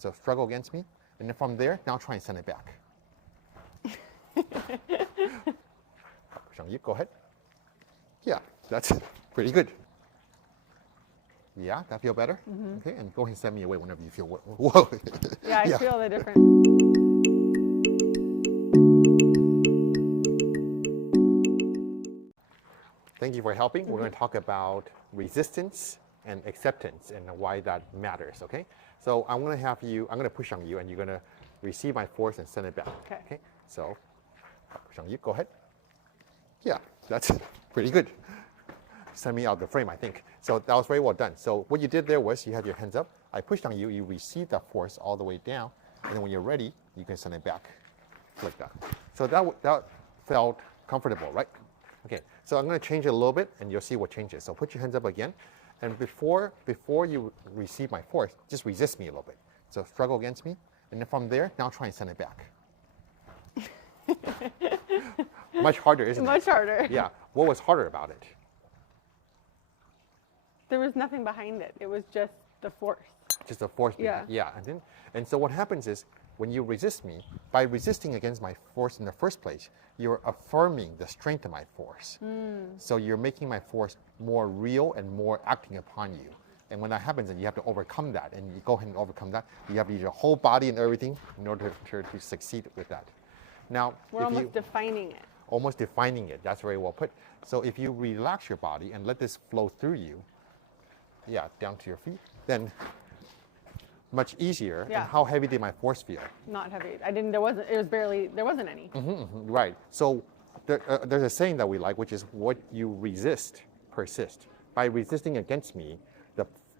So struggle against me. And then from there, now try and send it back. Go ahead. Yeah, that's pretty good. Yeah, that feel better? Okay, and go ahead and send me away whenever you feel, whoa. Yeah, I feel the difference. Thank you for helping. We're going to talk about resistance and acceptance and why that matters, okay? So I'm going to push on you and you're going to receive my force and send it back. Okay? So push on you, go ahead. Yeah, that's pretty good. Send me out the frame, I think. So that was very well done. So what you did there was you had your hands up. I pushed on you, you received that force all the way down, and then when you're ready, you can send it back like that. So that felt comfortable, right? Okay, so I'm going to change it a little bit, and you'll see what changes. So put your hands up again, and before you receive my force, just resist me a little bit. So struggle against me, and then from there, now try and send it back. Much harder, isn't it? Much harder. Yeah. What was harder about it? There was nothing behind it. It was just the force. Just the force. Yeah. Yeah. And so what happens is when you resist me, by resisting against my force in the first place, you're affirming the strength of my force. So you're making my force more real and more acting upon you. And when that happens, then you have to overcome that. And you go ahead and overcome that. You have to use your whole body and everything in order to succeed with that. Now, we're almost defining it. Almost defining it. That's very well put. So if you relax your body and let this flow through you, yeah, down to your feet, then much easier. Yeah. And how heavy did my force feel? Not heavy. There wasn't any. Right. So there's a saying that we like, which is what you resist persists. By resisting against me,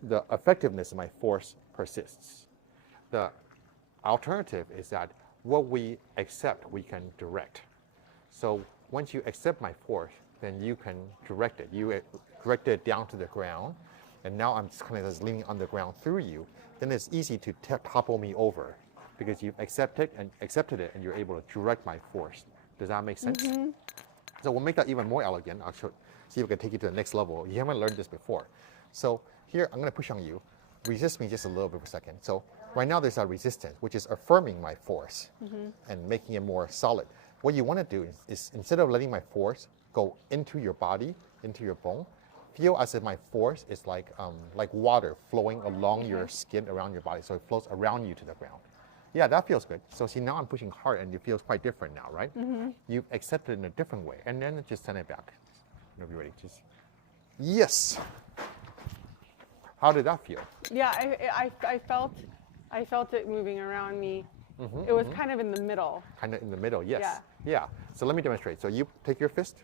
the effectiveness of my force persists. The alternative is that what we accept, we can direct. So once you accept my force, then you can direct it. You direct it down to the ground, and now I'm just kind of just leaning on the ground through you. Then it's easy to topple me over because you've accepted it, and you're able to direct my force. Does that make sense? So we'll make that even more elegant. I'll see if we can take you to the next level. You haven't learned this before. So here, I'm going to push on you. Resist me just a little bit for a second. So right now there's a resistance, which is affirming my force and making it more solid. What you want to do is instead of letting my force go into your body, into your bone, feel as if my force is like water flowing along your skin around your body. So it flows around you to the ground. Yeah, that feels good. So see, now I'm pushing hard and it feels quite different now, right? You've accepted it in a different way. And then just send it back. Whenever you're ready. Just, yes. How did that feel? Yeah, I felt it moving around me. It was kind of in the middle. Kind of in the middle, yes. Yeah. So let me demonstrate. So you take your fist.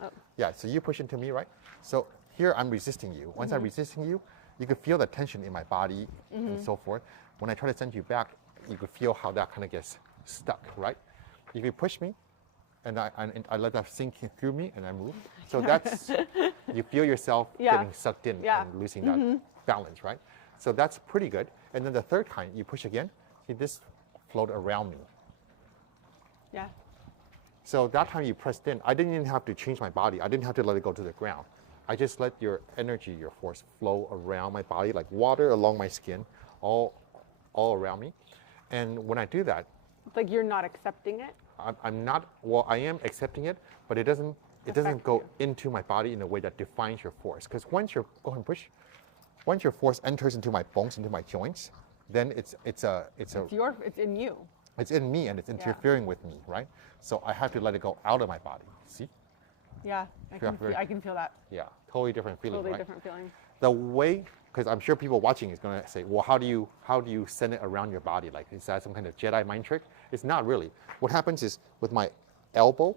Oh. Yeah, so you push into me, right? So here I'm resisting you. Once I'm resisting you, you can feel the tension in my body and so forth. When I try to send you back, you can feel how that kind of gets stuck, right? If you push me, and I let that sink through me, and I move. So that's, you feel yourself getting sucked in and losing that balance, right? So that's pretty good. And then the third kind, you push again. See, this flowed around me. Yeah. So that time you pressed in, I didn't even have to change my body. I didn't have to let it go to the ground. I just let your energy, your force flow around my body like water along my skin, all around me. And when I do that, it's like you're not accepting it. I'm not. Well, I am accepting it, but it doesn't go into my body in a way that defines your force. Because once you're go ahead and push, once your force enters into my bones, into my joints, then it's in you. It's in me and it's interfering with me, right? So I have to let it go out of my body. See? Yeah, I can feel that. Yeah, totally different feeling, Totally right? different feeling. The way, because I'm sure people watching is going to say, well, how do you send it around your body? Like, is that some kind of Jedi mind trick? It's not really. What happens is with my elbow,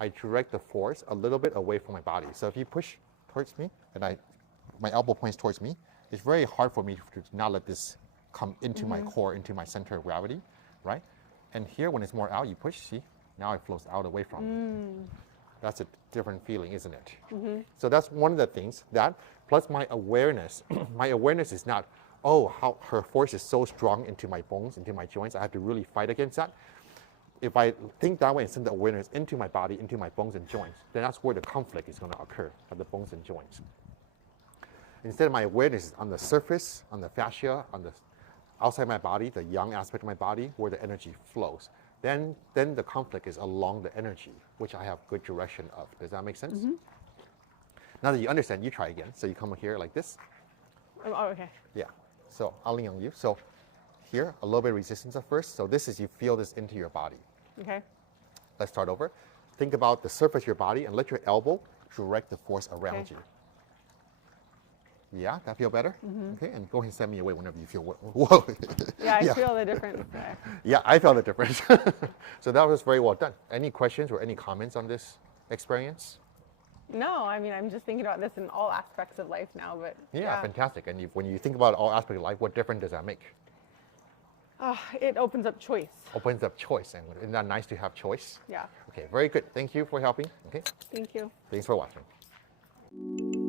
I direct the force a little bit away from my body. So if you push towards me and my elbow points towards me, it's very hard for me to not let this come into my core, into my center of gravity, right? And here, when it's more out, you push, see? Now it flows out away from me. That's a different feeling, isn't it? So that's one of the things, that plus my awareness. My awareness is not, oh, how her force is so strong into my bones, into my joints, I have to really fight against that. If I think that way and send the awareness into my body, into my bones and joints, then that's where the conflict is going to occur, at the bones and joints. Instead, my awareness is on the surface, on the fascia, outside my body, the yang aspect of my body, where the energy flows. Then the conflict is along the energy, which I have good direction of. Does that make sense? Now that you understand, you try again. So you come here like this. Oh, okay. Yeah. So I'll lean on you. So here, a little bit of resistance at first. So this is you feel this into your body. Okay. Let's start over. Think about the surface of your body and let your elbow direct the force around Okay. you. Yeah, that feel better? Okay, and go ahead and send me away whenever you feel, whoa. Yeah, I feel the difference there. Yeah, I felt the difference. So that was very well done. Any questions or any comments on this experience? No, I mean, I'm just thinking about this in all aspects of life now, but Yeah, fantastic. And when you think about all aspects of life, what difference does that make? It opens up choice. Opens up choice. And isn't that nice to have choice? Yeah. Okay, very good. Thank you for helping. Okay, Thank you. thanks for watching.